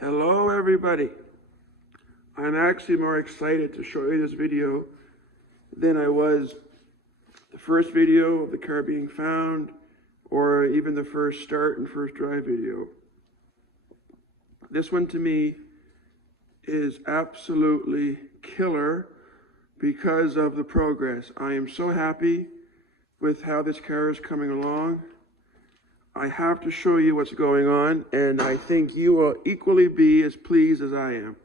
Hello everybody. I'm actually more excited to show you this video than I was the first video of the car being found, or even the first start and first drive video. This one to me is absolutely killer because of the progress. I am so happy with how this car is coming along. I have to show you what's going on, and I think you will equally be as pleased as I am.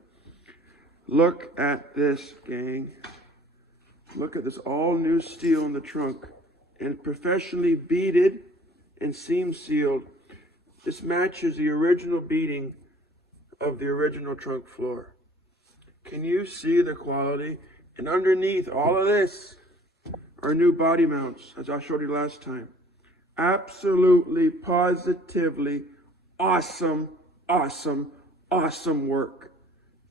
Look at this, gang. Look at this all new steel in the trunk, and professionally beaded and seam sealed. This matches the original beading of the original trunk floor. Can you see the quality? And underneath all of this are new body mounts, as I showed you last time. Absolutely, positively awesome, awesome, awesome work.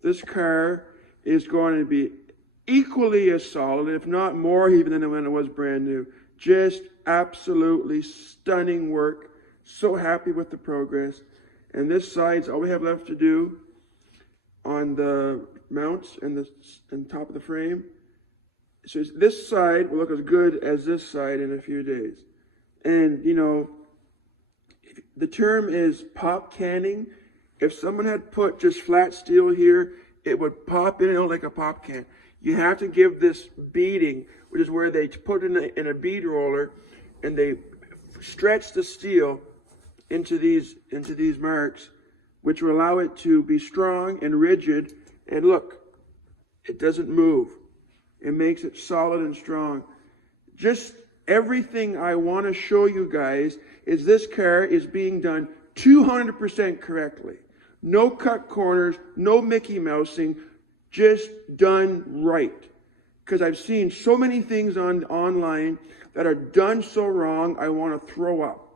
This car is going to be equally as solid, if not more even than when it was brand new. Just absolutely stunning work. So happy with the progress. And this side's all we have left to do on the mounts and the top of the frame. So this side will look as good as this side in a few days. And, you know, the term is pop canning. If someone had put just flat steel here, it would pop in and out like a pop can. You have to give this beading, which is where they put in a bead roller and they stretch the steel into these marks, which will allow it to be strong and rigid. And look, it doesn't move. It makes it solid and strong. Just everything I want to show you guys is this car is being done 200% correctly. No cut corners, no Mickey Mousing, just done right. Because I've seen so many things online that are done so wrong, I want to throw up.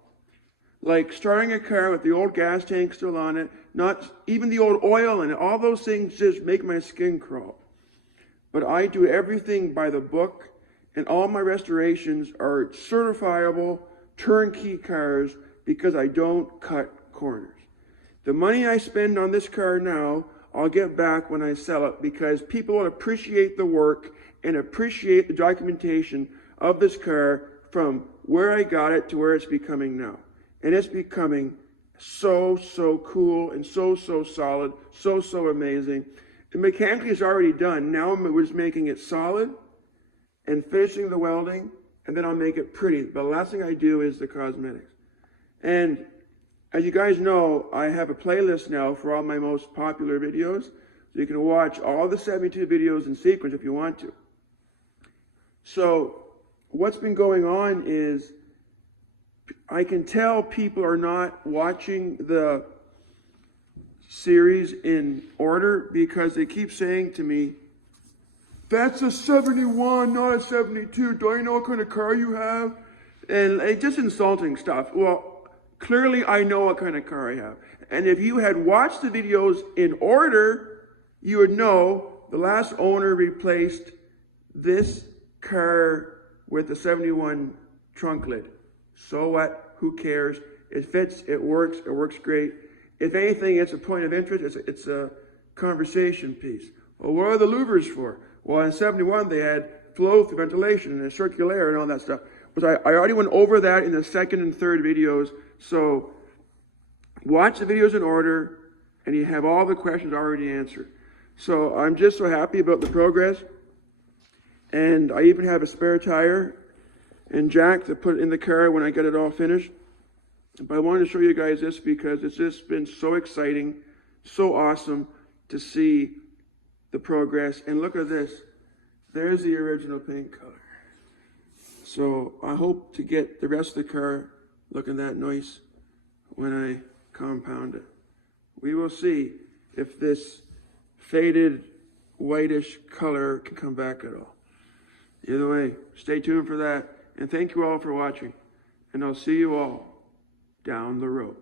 Like starting a car with the old gas tank still on it, not even the old oil in it. All those things just make my skin crawl. But I do everything by the book. And all my restorations are certifiable, turnkey cars because I don't cut corners. The money I spend on this car now, I'll get back when I sell it because people will appreciate the work and appreciate the documentation of this car from where I got it to where it's becoming now. And it's becoming so, so cool and so, so solid, so, so amazing. The mechanically is already done. Now we're just making it solid and finishing the welding, and then I'll make it pretty. But the last thing I do is the cosmetics. And as you guys know, I have a playlist now for all my most popular videos. So you can watch all the 72 videos in sequence if you want to. So what's been going on is I can tell people are not watching the series in order because they keep saying to me, "That's a 71, not a 72. Do I know what kind of car you have?" And just insulting stuff. Well, clearly I know what kind of car I have. And if you had watched the videos in order, you would know the last owner replaced this car with the 71 trunk lid. So what? Who cares? It fits, it works great. If anything, it's a point of interest. It's a conversation piece. Well, what are the louvers for? Well, in 71, they had flow through ventilation and circular air and all that stuff. Which I already went over that in the second and third videos. So watch the videos in order, and you have all the questions already answered. So I'm just so happy about the progress. And I even have a spare tire and jack to put in the car when I get it all finished. But I wanted to show you guys this because it's just been so exciting, so awesome to see the progress. And look at this. There's the original paint color. So I hope to get the rest of the car looking that nice when I compound it. We will see if this faded whitish color can come back at all. Either way, stay tuned for that. And thank you all for watching. And I'll see you all down the road.